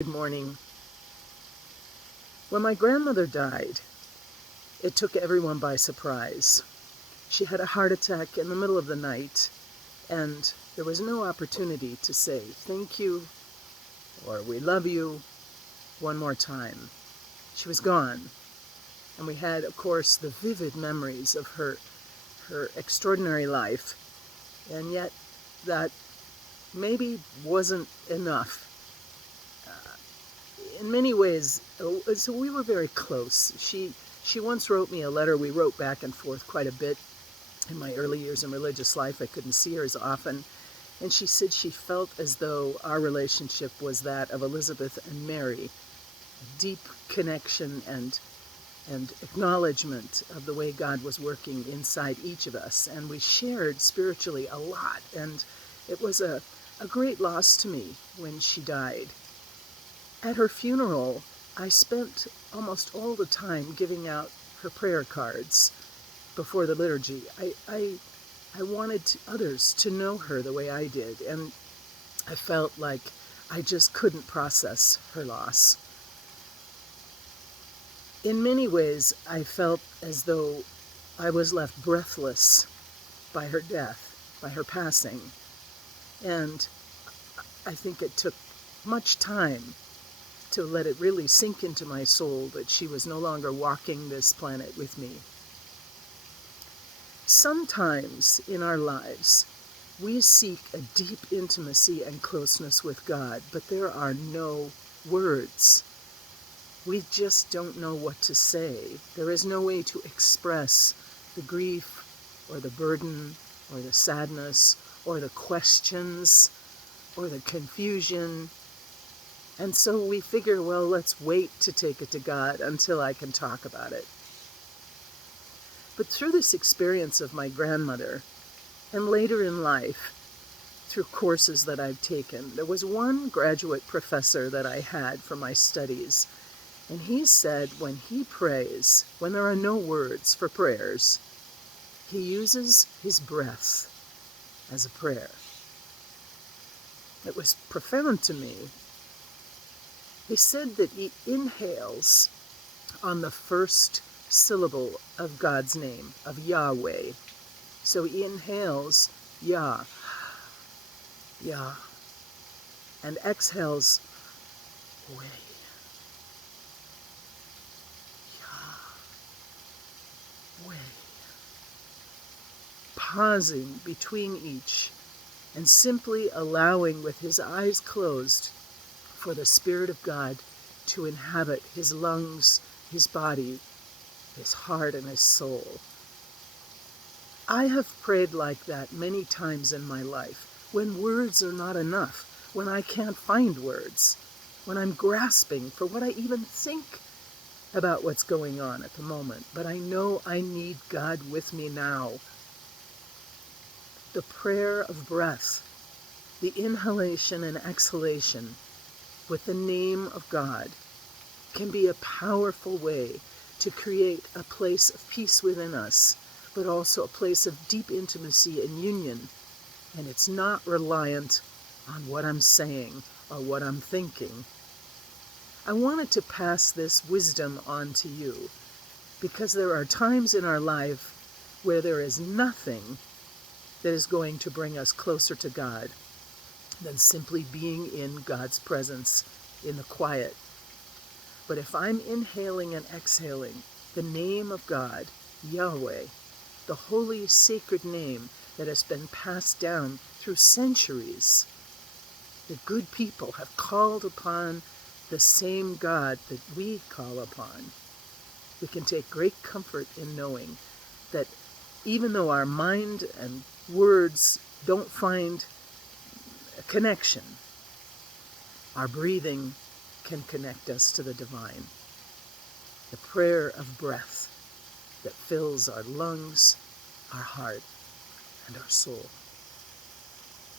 Good morning. When my grandmother died, it took everyone by surprise. She had a heart attack in the middle of the night, and there was no opportunity to say thank you or we love you one more time. She was gone, and we had, of course, the vivid memories of her extraordinary life, and yet that maybe wasn't enough. In many ways, so we were very close. She once wrote me a letter. We wrote back and forth quite a bit in my early years in religious life. I couldn't see her as often. And she said she felt as though our relationship was that of Elizabeth and Mary, a deep connection and acknowledgement of the way God was working inside each of us. And we shared spiritually a lot. And it was a great loss to me when she died. At her funeral, I spent almost all the time giving out her prayer cards before the liturgy. I wanted others to know her the way I did, and I felt like I just couldn't process her loss. In many ways, I felt as though I was left breathless by her death, by her passing, and I think it took much time to let it really sink into my soul that she was no longer walking this planet with me. Sometimes in our lives, we seek a deep intimacy and closeness with God, but there are no words. We just don't know what to say. There is no way to express the grief or the burden or the sadness or the questions or the confusion. And so we figure, well, let's wait to take it to God until I can talk about it. But through this experience of my grandmother, and later in life, through courses that I've taken, there was one graduate professor that I had for my studies, and he said when he prays, when there are no words for prayers, he uses his breath as a prayer. It was profound to me. He said that he inhales on the first syllable of God's name, of Yahweh. So he inhales Yah, Yah, and exhales Way, Yahweh, pausing between each and simply allowing with his eyes closed for the Spirit of God to inhabit his lungs, his body, his heart, and his soul. I have prayed like that many times in my life, when words are not enough, when I can't find words, when I'm grasping for what I even think about what's going on at the moment, but I know I need God with me now. The prayer of breath, the inhalation and exhalation with the name of God, can be a powerful way to create a place of peace within us, but also a place of deep intimacy and union. And it's not reliant on what I'm saying or what I'm thinking. I wanted to pass this wisdom on to you because there are times in our life where there is nothing that is going to bring us closer to God than simply being in God's presence in the quiet. But if I'm inhaling and exhaling the name of God, Yahweh, the holy sacred name that has been passed down through centuries, the good people have called upon the same God that we call upon, we can take great comfort in knowing that even though our mind and words don't find a connection, our breathing can connect us to the divine. The prayer of breath that fills our lungs, our heart, and our soul.